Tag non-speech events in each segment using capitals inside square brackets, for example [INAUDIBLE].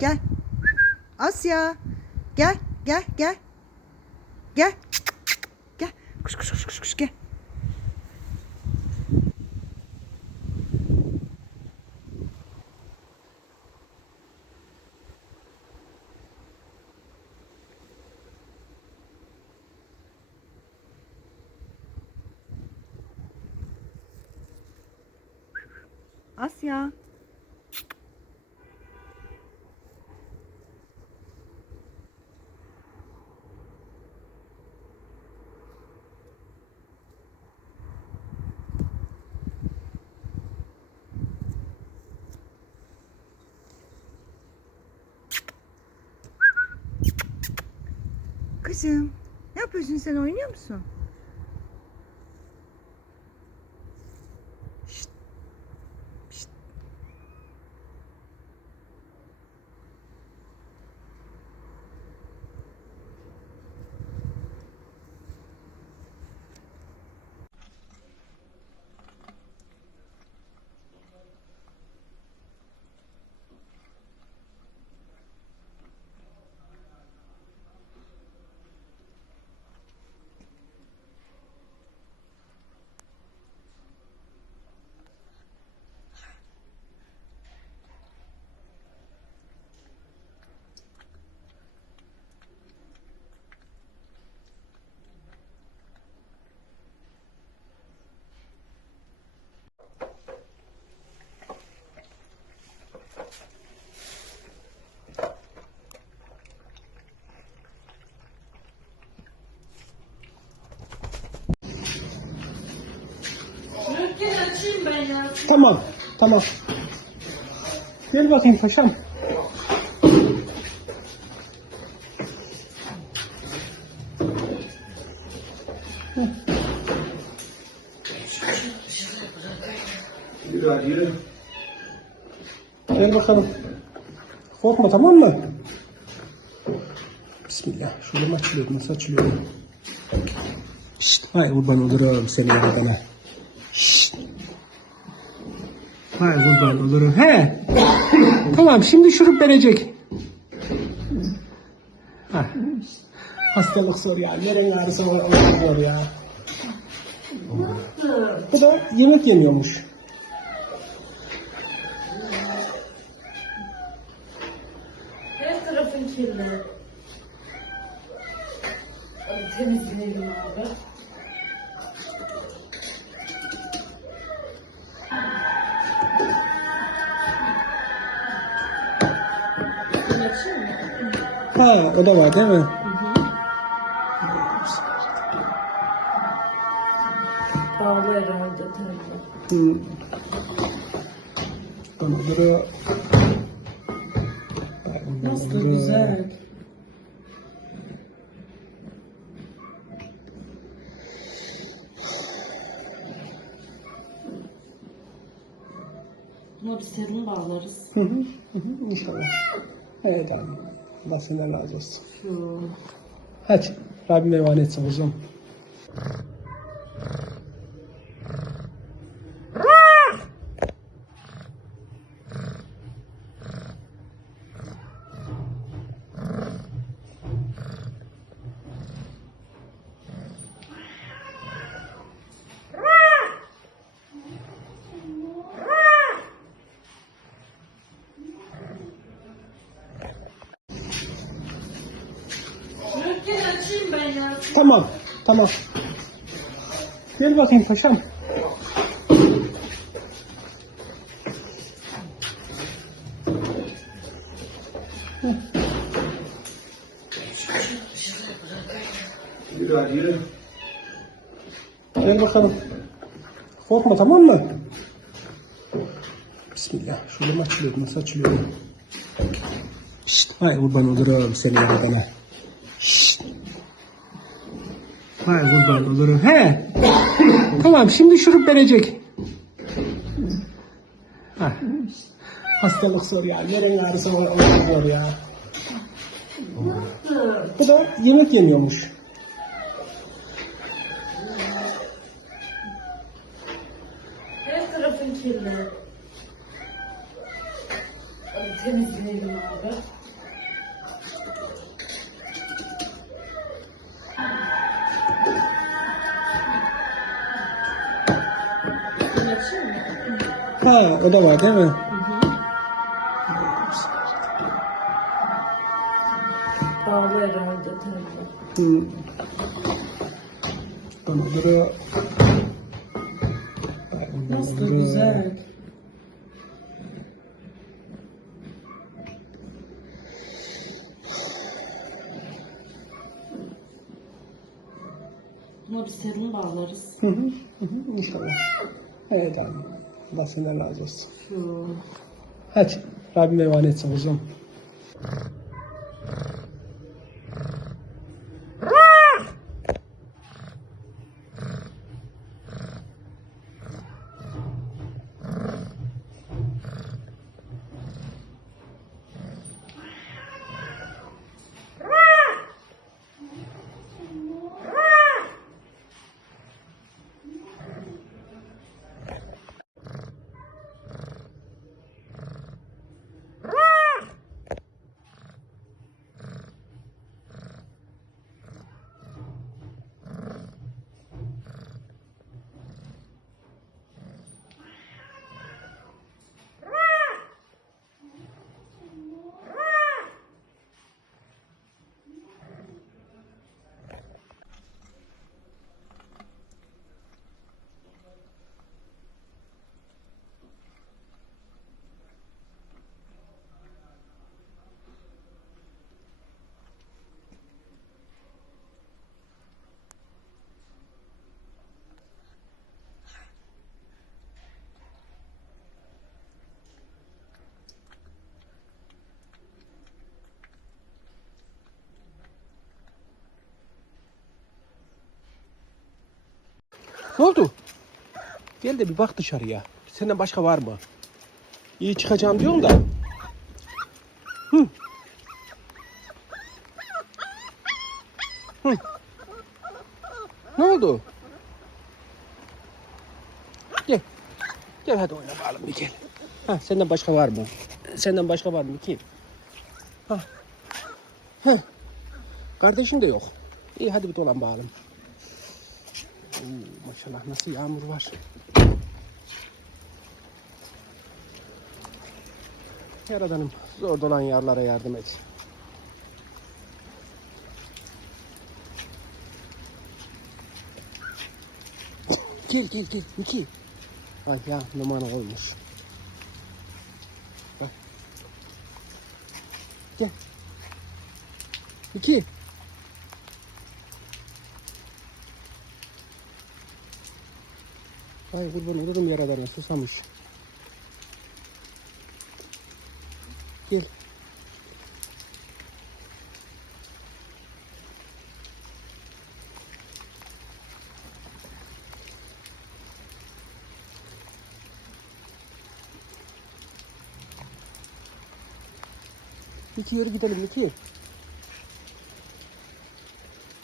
Gel. Asya. Gel. Gel. Gel. Gel. Gel. Kuş kuş kuş kuş kuş gel. Asya. Kızım, ne yapıyorsun sen oynuyor musun? Şşt. Şşt. Tamam, tamam. Gel bakayım paşam. Yürü hadi yürü. Gel bakalım. Korkma tamam mı? Bismillah. Şuradan açılıyor. Nasıl açılıyor? Şşt. Hay kurban olurum seni yaradana. Şşt. Hay kurban olurum. He. [LAUGHS] tamam şimdi şurup verecek. Ha. Hastalık zor ya. Neren ağrısı var o zor ya. Bu da yemek yemiyormuş. Ha o da var değil mi? Bağlı herhalde tabii. Hmm. Nasıl güzel. Buna bir serum bağlarız. Hı hı, hı hı, İnşallah. Evet abi. Allah senden razı olsun. Hadi. Rabbim emanetsin kuzum. Röntgen açayım ben ya. Tamam. Tamam. Gel bakayım paşam. Yürü hadi yürü. Gel bakalım. Korkma tamam mı? Bismillah. Şuradan açılıyor. Nasıl açılıyor? Şşt. Hay kurban olurum seni yaradana. Şşt. Hay kurban olurum. He. tamam şimdi şurup verecek. Ha. Hastalık zor ya. Neren ağrısı var o zor ya. Bu da yemek yemiyormuş. Her tarafın kirli. Temizleyelim abi. Ha o da var değil mi? Bağlı herhalde tabii. Bana Nasıl güzel. Buna bir serum bağlarız. Hı hı, hı hı, İnşallah. Evet abi. Allah senden razı olsun. Şu Hadi. Rabbim emanetsin kuzum. Ne oldu? Gel de bir bak dışarıya. Senden başka var mı? İyi çıkacağım diyorsun da. Hı. Hı. Ne oldu? Gel. Gel hadi oyna bakalım bir gel. Ha, senden başka var mı? Senden başka var mı ki? Ha. Ha. Kardeşin de yok. İyi hadi bir dolan bakalım. Oo, maşallah nasıl yağmur var. Yaradanım zor dolan yarlara yardım et. Gel gel gel Miki. Ay ya numara olmuş. Gel. Miki. Ay kurban olurum yaralarına susamış. Gel. Miki yürü gidelim Miki.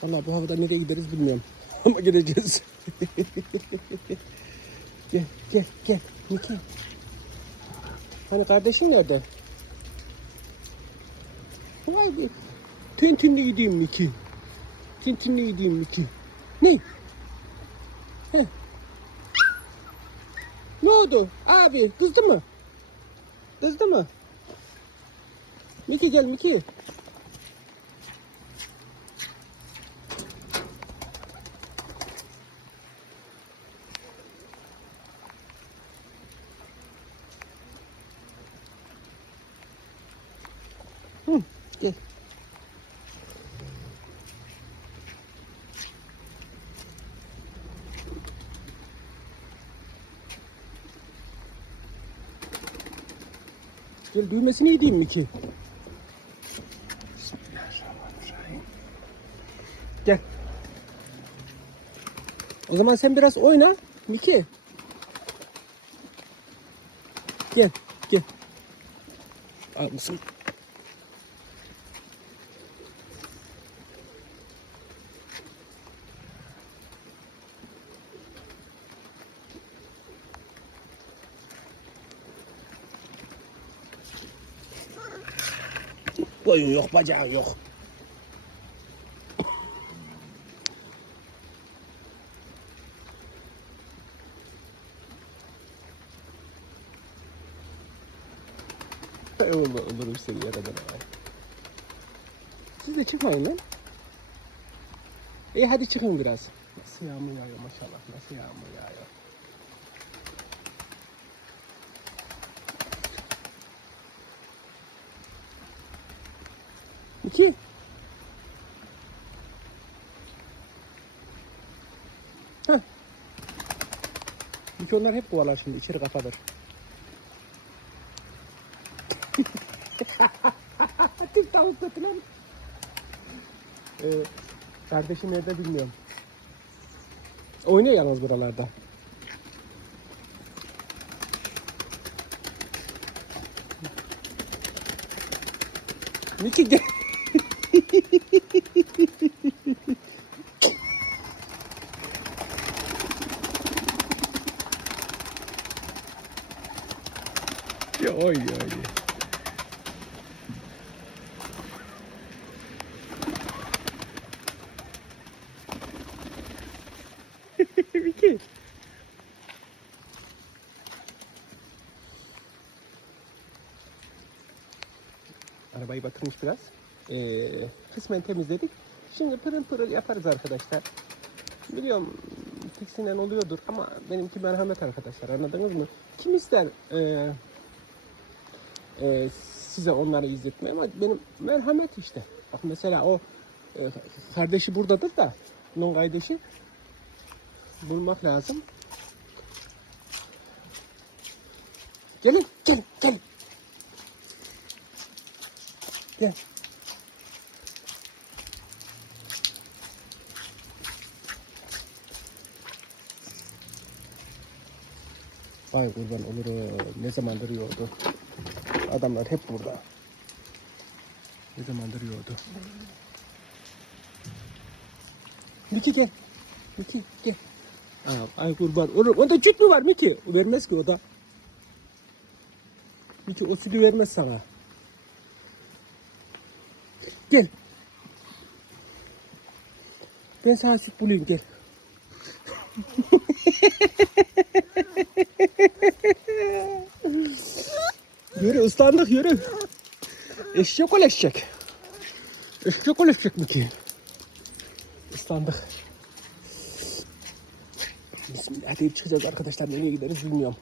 Vallahi bu havada nereye gideriz bilmiyorum. [LAUGHS] Ama gideceğiz. [LAUGHS] Gel gel gel Miki. Hani kardeşin nerede? Vay be. Tintinli gideyim Miki. Tintinli gideyim Miki. Ne? He. Ne oldu? Abi kızdı mı? Kızdı mı? Miki gel Miki. Hı, gel. Gel düğmesini yediğim mi ki? Gel. O zaman sen biraz oyna Miki. Gel, gel. Al mısın? Boyun yok, bacağın yok. Eyvallah olurum seni yaradan abi. Siz de çıkmayın lan. İyi hadi çıkın biraz. Nasıl yağmur yağıyor maşallah. Nasıl yağmur yağıyor. İki. Heh. İki onlar hep kovalar şimdi. içeri kapatır. [LAUGHS] Tüm tavuk götüren. Ee, kardeşim nerede bilmiyorum. Oynuyor yalnız buralarda. Miki gel. Ya oynuyor oynuyor. Miki. Arabayı batırmış biraz. Ee, kısmen temizledik. Şimdi pırıl pırıl yaparız arkadaşlar. Biliyorum tiksinen oluyordur ama benimki merhamet arkadaşlar anladınız mı? Kim ister ee, ee, size onları izletmeyi ama benim merhamet işte. Bak mesela o e, kardeşi buradadır da onun kardeşi bulmak lazım. Gelin, gelin, gelin. Gel. Vay kurban olurum. Ne zamandır yiyordu. Adamlar hep burada. Ne zamandır yiyordu. Miki gel. Miki gel. Aa, ay kurban olur. Onda süt mü var Miki? O vermez ki o da. Miki o sütü vermez sana. Gel. Ben sana süt bulayım gel. [LAUGHS] yürü ıslandık yürü. Eşek ol eşek. Eşek ol eşek Miki. Islandık. Bismillah deyip çıkacağız arkadaşlar. Nereye gideriz bilmiyorum.